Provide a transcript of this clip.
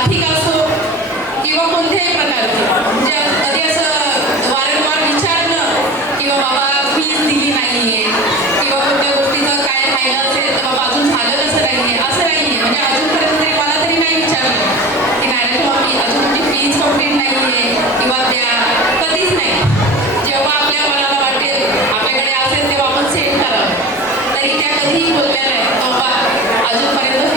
आर्थिक असो किंवा कोणत्याही प्रकारचे, म्हणजे कधी असं वारंवार विचारणं किंवा बाबा फीस दिली नाहीये किंवा कोणत्या गोष्टीचं काय राहिलं असेल तर बाबा अजून झालं कसं नाहीये, असं नाहीये. म्हणजे अजूनपर्यंत तरी मला तरी नाही विचारलं की मॅडम अजून तुमची फीस कंप्लीट नाहीये किंवा द्या, कधीच नाही. जेव्हा आपल्या मनाला वाटेल आपल्याकडे असेल तेव्हा आपण सेंड करावं, तरी त्या कधीही बोलल्या नाही बाबा अजूनपर्यंत